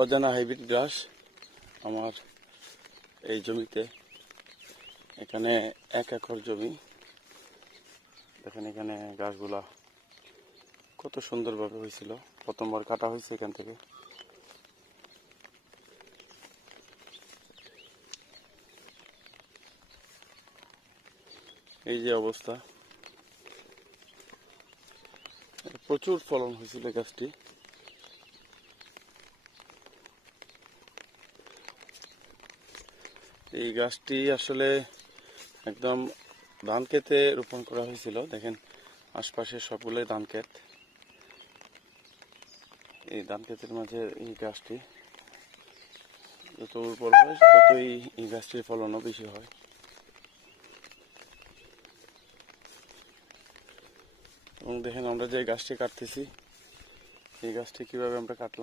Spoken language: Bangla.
অজানা হাইব্রিড ঘাস আমার এই জমিতে। এখানে 1 একর জমি। দেখেন এখানে গাছগুলা কত সুন্দরভাবে হয়েছিল। প্রথমবার কাটা হয়েছে এখান থেকে। এই যে অবস্থা, প্রচুর ফলন হয়েছিল গাছটি। এই গাছটি আসলে একদম ধান ক্ষেতে রোপণ করা হয়েছিল। দেখেন আশপাশে সবগুলোই ধান ক্ষেত। এই ধান ক্ষেতের মাঝে এই গাছটি যত উর্বর হয় ততই এই গাছটির ফলনও বেশি হয়। এবং দেখেন আমরা যে গাছটি কাটতেছি, এই গাছটি কিভাবে আমরা কাটলাম।